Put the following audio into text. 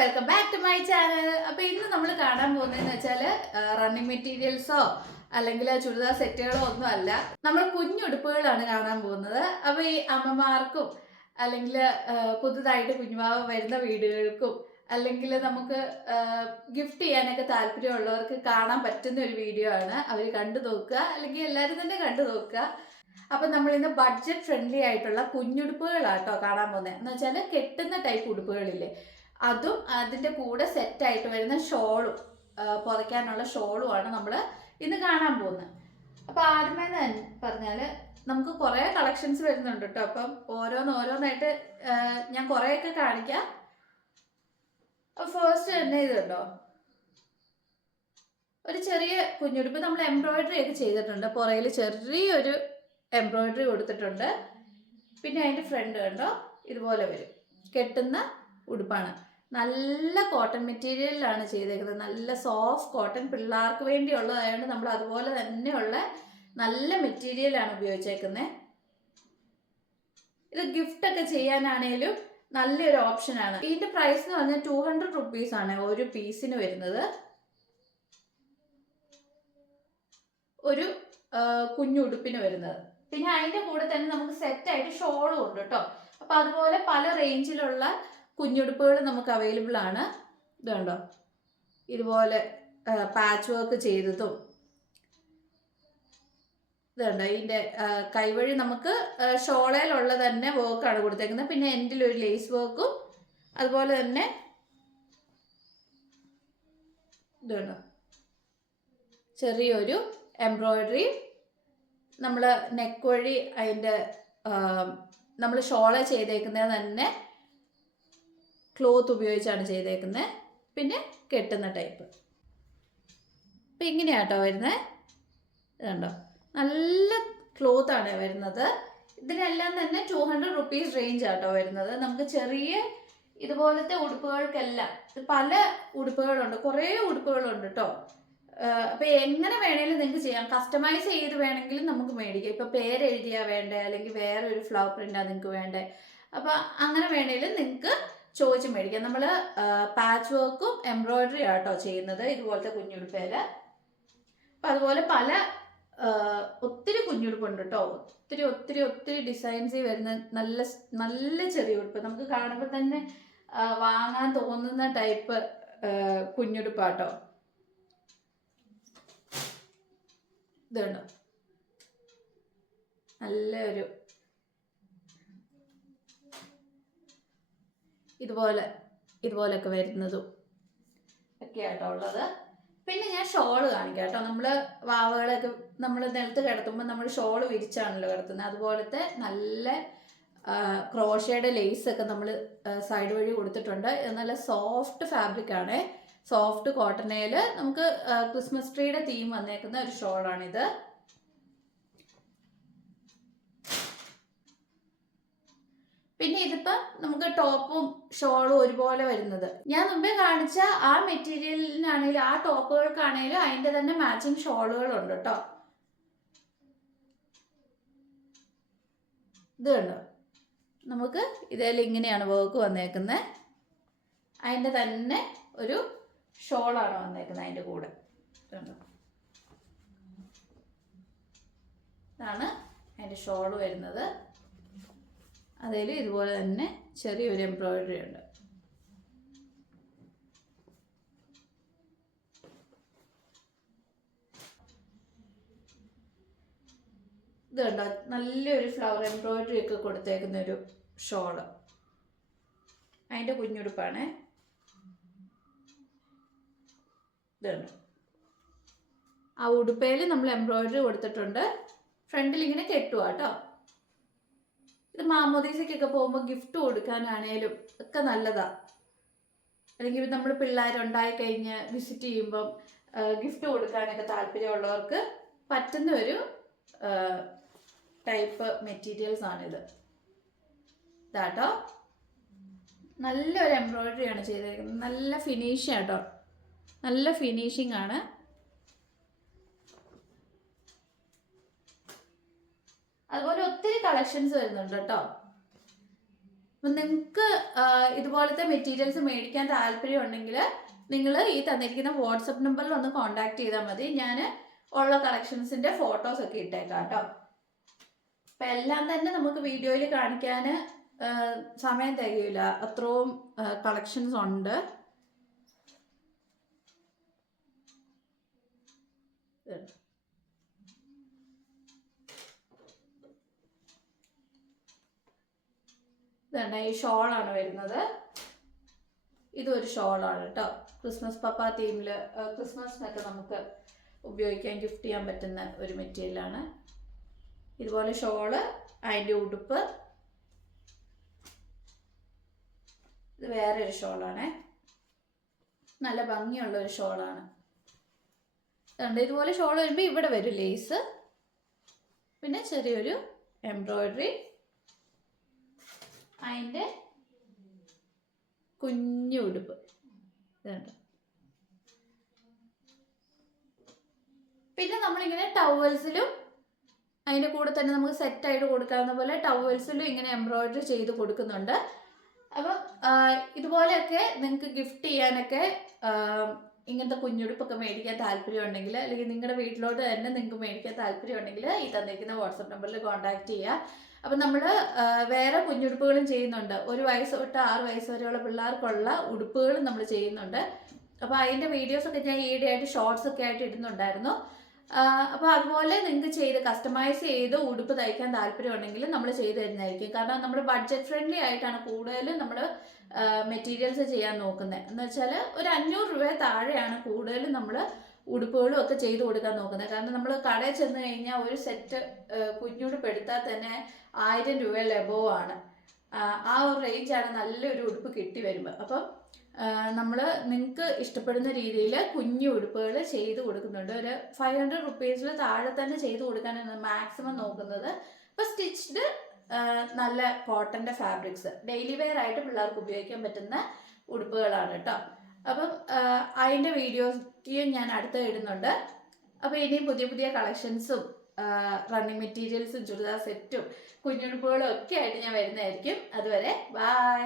Welcome back to my channel. അപ്പോൾ ഇന്ന് നമ്മൾ കാണാൻ പോകുന്നതെന്ന് വെച്ചാൽ റണ്ണിങ് മെറ്റീരിയൽസോ അല്ലെങ്കിൽ ചുരിദാർ സെറ്റുകളോ ഒന്നും അല്ല, നമ്മൾ കുഞ്ഞുടുപ്പുകളാണ് കാണാൻ പോകുന്നത്. അപ്പോൾ ഈ അമ്മമാർക്കും അല്ലെങ്കിൽ പുതുതായിട്ട് കുഞ്ഞുമാവ വരുന്ന വീടുകൾക്കും അല്ലെങ്കിൽ നമുക്ക് ഗിഫ്റ്റ് ചെയ്യാനൊക്കെ താല്പര്യമുള്ളവർക്ക് കാണാൻ പറ്റുന്ന ഒരു വീഡിയോ ആണ്. അവർ കണ്ടു നോക്കുക, അല്ലെങ്കിൽ എല്ലാവരും തന്നെ കണ്ടു നോക്കുക. അപ്പം നമ്മൾ ഇന്ന് ബഡ്ജറ്റ് ഫ്രണ്ട്ലി ആയിട്ടുള്ള കുഞ്ഞുടുപ്പുകളാട്ടോ കാണാൻ പോകുന്നത്. എന്ന് വെച്ചാൽ കെട്ടുന്ന ടൈപ്പ് ഉടുപ്പുകളില്ലേ, അതും അതിൻ്റെ കൂടെ സെറ്റായിട്ട് വരുന്ന ഷോളും, പുതയ്ക്കാനുള്ള ഷോളുമാണ് നമ്മൾ ഇന്ന് കാണാൻ പോകുന്നത്. അപ്പോൾ ആദ്യമേ തന്നെ പറഞ്ഞാൽ നമുക്ക് കുറേ കളക്ഷൻസ് വരുന്നുണ്ട് കേട്ടോ. അപ്പം ഓരോന്നായിട്ട് ഞാൻ കുറേയൊക്കെ കാണിക്കാം. ഫസ്റ്റ് തന്നെ ഇതുണ്ടോ, ഒരു ചെറിയ കുഞ്ഞുടുപ്പ് നമ്മൾ എംബ്രോയിഡറി ഒക്കെ ചെയ്തിട്ടുണ്ട്. പുറയിൽ ചെറിയൊരു എംബ്രോയിഡറി കൊടുത്തിട്ടുണ്ട്. പിന്നെ അതിൻ്റെ ഫ്രണ്ട് കണ്ടോ ഇതുപോലെ വരും. കെട്ടുന്ന ഉടുപ്പാണ്. നല്ല കോട്ടൺ മെറ്റീരിയലിലാണ് ചെയ്തേക്കുന്നത്. നല്ല സോഫ്റ്റ് കോട്ടൺ, പിള്ളേർക്ക് വേണ്ടിയുള്ളതായതുകൊണ്ട് നമ്മൾ അതുപോലെ തന്നെയുള്ള നല്ല മെറ്റീരിയലാണ് ഉപയോഗിച്ചേക്കുന്നത്. ഇത് ഗിഫ്റ്റൊക്കെ ചെയ്യാനാണേലും നല്ലൊരു ഓപ്ഷനാണ്. ഇതിൻ്റെ പ്രൈസ് എന്ന് പറഞ്ഞാൽ 200 റുപ്പീസ് ആണ് ഒരു പീസിന് വരുന്നത്. ഒരു കുഞ്ഞുടുപ്പിന് വരുന്നത്. പിന്നെ അതിൻ്റെ കൂടെ തന്നെ നമുക്ക് സെറ്റായിട്ട് ഷോളും ഉണ്ട് കേട്ടോ. അപ്പം അതുപോലെ പല റേഞ്ചിലുള്ള കുഞ്ഞുടുപ്പുകൾ നമുക്ക് അവൈലബിൾ ആണ്. ഇതുണ്ടോ, ഇതുപോലെ പാച്ച് വർക്ക് ചെയ്തതും. ഇതുണ്ട്, ഇതിൻ്റെ കൈവഴി നമുക്ക് ഷോളയിലുള്ള തന്നെ വർക്കാണ് കൊടുത്തേക്കുന്നത്. പിന്നെ എൻഡിലൊരു ലേസ് വർക്കും, അതുപോലെ തന്നെ ഇതുണ്ടോ ചെറിയൊരു എംബ്രോയിഡറി. നമ്മൾ നെക്ക് വഴി അതിൻ്റെ നമ്മൾ ഷോള ചെയ്തേക്കുന്നത് തന്നെ ക്ലോത്ത് ഉപയോഗിച്ചാണ് ചെയ്തേക്കുന്നത്. പിന്നെ കെട്ടുന്ന ടൈപ്പ്. അപ്പം ഇങ്ങനെയാട്ടോ വരുന്നത്. ഇതുണ്ടോ, നല്ല ക്ലോത്താണ് വരുന്നത്. ഇതിനെല്ലാം തന്നെ 200 റുപ്പീസ് റേഞ്ച് ആട്ടോ വരുന്നത്. നമുക്ക് ചെറിയ ഇതുപോലത്തെ ഉടുപ്പുകൾക്കെല്ലാം പല ഉടുപ്പുകളുണ്ട്, കുറേ ഉടുപ്പുകളുണ്ട് കേട്ടോ. അപ്പോൾ എങ്ങനെ വേണേലും നിങ്ങൾക്ക് ചെയ്യാം. കസ്റ്റമൈസ് ചെയ്ത് വേണമെങ്കിലും നമുക്ക് മേടിക്കാം. ഇപ്പോൾ പേരെഴുതിയാൽ വേണ്ടേ, അല്ലെങ്കിൽ വേറെ ഒരു ഫ്ലവർ പ്രിൻ്റാണ് നിങ്ങൾക്ക് വേണ്ടേ, അപ്പോൾ അങ്ങനെ വേണേലും നിങ്ങൾക്ക് ചോദിച്ച് മേടിക്കാം. നമ്മൾ പാച്ച് വർക്കും എംബ്രോയിഡറി ആട്ടോ ചെയ്യുന്നത് ഇതുപോലത്തെ കുഞ്ഞുടുപ്പേൽ. അപ്പം അതുപോലെ പല ഒത്തിരി കുഞ്ഞുടുപ്പുണ്ട് കേട്ടോ. ഒത്തിരി ഡിസൈൻസ് വരുന്ന നല്ല നല്ല ചെറിയ ഉടുപ്പ്, നമുക്ക് കാണുമ്പോൾ തന്നെ വാങ്ങാൻ തോന്നുന്ന ടൈപ്പ് കുഞ്ഞുടുപ്പാട്ടോ. ഇതുണ്ടോ, നല്ലൊരു ഇതുപോലൊക്കെ വരുന്നതും ഒക്കെയാട്ടോ ഉള്ളത്. പിന്നെ ഞാൻ ഷോള് കാണിക്കാം കേട്ടോ. നമ്മൾ വാവകളൊക്കെ നമ്മൾ നിലത്ത് കിടത്തുമ്പോൾ നമ്മൾ ഷോള് വിരിച്ചാണല്ലോ കിടത്തുന്നത്. അതുപോലത്തെ നല്ല ക്രോഷയുടെ ലേസൊക്കെ നമ്മൾ സൈഡ് വഴി കൊടുത്തിട്ടുണ്ട്. ഇത് നല്ല സോഫ്റ്റ് ഫാബ്രിക്കാണ്, സോഫ്റ്റ് കോട്ടണയിൽ നമുക്ക് ക്രിസ്മസ് ട്രീയുടെ തീം വന്നേക്കുന്ന ഒരു ഷോളാണിത്. പിന്നെ ഇതിപ്പോൾ നമുക്ക് ടോപ്പും ഷോളും ഒരുപോലെ വരുന്നത്. ഞാൻ മുമ്പേ കാണിച്ച ആ മെറ്റീരിയലിനാണെങ്കിലും ആ ടോപ്പുകൾക്കാണെങ്കിലും അതിൻ്റെ തന്നെ മാച്ചിങ് ഷോളുകളുണ്ട് കേട്ടോ. ഇത് കണ്ടോ, നമുക്ക് ഇതേലും ഇങ്ങനെയാണ് വർക്ക് വന്നേക്കുന്നത്. അതിൻ്റെ തന്നെ ഒരു ഷോളാണ് വന്നേക്കുന്നത് അതിൻ്റെ കൂടെ. കണ്ടോ, ഇതാണ് അതിൻ്റെ ഷോള് വരുന്നത്. അതിൽ ഇതുപോലെ തന്നെ ചെറിയൊരു എംബ്രോയിഡറി ഉണ്ട്. ഇത് കണ്ടോ, നല്ലൊരു ഫ്ലവർ എംബ്രോയിഡറി ഒക്കെ കൊടുത്തേക്കുന്ന ഒരു ഷോള്. അതിൻ്റെ കുഞ്ഞുടുപ്പാണ്. ഇതുണ്ട്, ആ ഉടുപ്പയിൽ നമ്മൾ എംബ്രോയിഡറി കൊടുത്തിട്ടുണ്ട്. ഫ്രണ്ടിൽ ഇങ്ങനെ കെട്ടുക കേട്ടോ. ഇത് മാമോദീസയ്ക്കൊക്കെ പോകുമ്പോൾ ഗിഫ്റ്റ് കൊടുക്കാനാണേലും ഒക്കെ നല്ലതാണ്. അല്ലെങ്കിൽ നമ്മൾ പിള്ളേരുണ്ടായി കഴിഞ്ഞ് വിസിറ്റ് ചെയ്യുമ്പം ഗിഫ്റ്റ് കൊടുക്കാനൊക്കെ താല്പര്യമുള്ളവർക്ക് പറ്റുന്ന ഒരു ടൈപ്പ് മെറ്റീരിയൽസ് ആണിത്. ഇതാട്ടോ, നല്ലൊരു എംബ്രോയിഡറിയാണ് ചെയ്തേക്കുന്നത്. നല്ല ഫിനിഷിംഗ് ആട്ടോ, നല്ല ഫിനിഷിംഗ് ആണ്. അതുപോലെ ഒത്തിരി കളക്ഷൻസ് വരുന്നുണ്ട് കേട്ടോ. അപ്പം നിങ്ങൾക്ക് ഇതുപോലത്തെ മെറ്റീരിയൽസ് മേടിക്കാൻ താല്പര്യം ഉണ്ടെങ്കിൽ നിങ്ങൾ ഈ തന്നിരിക്കുന്ന വാട്സപ്പ് നമ്പറിൽ ഒന്ന് കോൺടാക്ട് ചെയ്താൽ മതി. ഞാൻ ഉള്ള കളക്ഷൻസിൻ്റെ ഫോട്ടോസ് ഒക്കെ ഇട്ടേക്കാം കേട്ടോ. അപ്പം എല്ലാം തന്നെ നമുക്ക് വീഡിയോയിൽ കാണിക്കാൻ സമയം തികയില്ല, അത്രയും കളക്ഷൻസ് ഉണ്ട്. ഇതാണ് ഈ ഷോളാണ് വരുന്നത്. ഇതൊരു ഷോളാണ് കേട്ടോ. ക്രിസ്മസ് പപ്പ തീമിൽ ക്രിസ്മസിനൊക്കെ നമുക്ക് ഉപയോഗിക്കാൻ ഗിഫ്റ്റ് ചെയ്യാൻ പറ്റുന്ന ഒരു മെറ്റീരിയലാണ്. ഇതുപോലെ ഷോള്, അതിൻ്റെ ഉടുപ്പ്. ഇത് വേറൊരു ഷോളാണ്, നല്ല ഭംഗിയുള്ള ഒരു ഷോളാണ്. ഇതുപോലെ ഷോൾ വരുമ്പോൾ ഇവിടെ വരും ലേസ്, പിന്നെ ചെറിയൊരു എംബ്രോയിഡറി, അതിൻ്റെ കുഞ്ഞു ഉടുപ്പ്. ഇതുണ്ട്. പിന്നെ നമ്മളിങ്ങനെ ടവൽസിലും അതിൻ്റെ കൂടെ തന്നെ നമുക്ക് സെറ്റായിട്ട് കൊടുക്കാവുന്ന പോലെ ടവൽസിലും ഇങ്ങനെ എംബ്രോയിഡറി ചെയ്ത് കൊടുക്കുന്നുണ്ട്. അപ്പം ഇതുപോലെയൊക്കെ നിങ്ങൾക്ക് ഗിഫ്റ്റ് ചെയ്യാനൊക്കെ ഇങ്ങനത്തെ കുഞ്ഞുടുപ്പൊക്കെ മേടിക്കാൻ താല്പര്യം ഉണ്ടെങ്കിൽ, അല്ലെങ്കിൽ നിങ്ങളുടെ വീട്ടിലോട്ട് തന്നെ നിങ്ങൾക്ക് മേടിക്കാൻ താല്പര്യം ഉണ്ടെങ്കിൽ ഈ തന്നിരിക്കുന്ന വാട്സപ്പ് നമ്പറിൽ കോൺടാക്ട് ചെയ്യുക. അപ്പം നമ്മൾ വേറെ കുഞ്ഞുടുപ്പുകളും ചെയ്യുന്നുണ്ട്. 1 വയസ്സ് തൊട്ട് 6 വയസ്സ് വരെയുള്ള പിള്ളേർക്കുള്ള ഉടുപ്പുകളും നമ്മൾ ചെയ്യുന്നുണ്ട്. അപ്പോൾ അതിൻ്റെ വീഡിയോസൊക്കെ ഞാൻ ഈയിടെയായിട്ട് ഷോർട്സ് ഒക്കെ ആയിട്ട് ഇടുന്നുണ്ടായിരുന്നു. അപ്പോൾ അതുപോലെ നിങ്ങൾക്ക് ചെയ്ത് കസ്റ്റമൈസ് ചെയ്ത് ഉടുപ്പ് തയ്ക്കാൻ താല്പര്യം ഉണ്ടെങ്കിൽ നമ്മൾ ചെയ്ത് തരുന്നതായിരിക്കും. കാരണം നമ്മൾ ബഡ്ജറ്റ് ഫ്രണ്ട്ലി ആയിട്ടാണ് കൂടുതലും നമ്മൾ മെറ്റീരിയൽസ് ചെയ്യാൻ നോക്കുന്നത്. എന്ന് വെച്ചാൽ ഒരു 500 രൂപ താഴെയാണ് കൂടുതലും നമ്മൾ ഉടുപ്പുകളും ഒക്കെ ചെയ്ത് കൊടുക്കാൻ നോക്കുന്നത്. കാരണം നമ്മൾ കടയിൽ ചെന്ന് കഴിഞ്ഞാൽ ഒരു സെറ്റ് കുഞ്ഞുടുപ്പ് എടുത്താൽ തന്നെ 1000 രൂപ എബോവ് ആണ്. ആ ഒരു റേഞ്ചാണ് നല്ലൊരു ഉടുപ്പ് കിട്ടി വരുമ്പോൾ. അപ്പം നമ്മൾ നിങ്ങൾക്ക് ഇഷ്ടപ്പെടുന്ന രീതിയിൽ കുഞ്ഞു ഉടുപ്പുകൾ ചെയ്ത് കൊടുക്കുന്നുണ്ട്. ഒരു 500 റുപ്പീസിൽ താഴെ തന്നെ ചെയ്ത് കൊടുക്കാനാണ് മാക്സിമം നോക്കുന്നത്. അപ്പോൾ സ്റ്റിച്ച്ഡ് നല്ല കോട്ടൻ്റെ ഫാബ്രിക്സ് ഡെയിലി വെയർ ആയിട്ട് പിള്ളേർക്ക് ഉപയോഗിക്കാൻ പറ്റുന്ന ഉടുപ്പുകളാണ് കേട്ടോ. അപ്പം അതിൻ്റെ വീഡിയോസ് ഞാൻ അടുത്ത് ഇടുന്നുണ്ട്. അപ്പോൾ ഇനിയും പുതിയ പുതിയ കളക്ഷൻസും റണ്ണിങ് മെറ്റീരിയൽസും ചുരിദാർ സെറ്റും കുഞ്ഞുടുപ്പുകളും ഒക്കെ ആയിട്ട് ഞാൻ വരുന്നതായിരിക്കും. അതുവരെ ബൈ.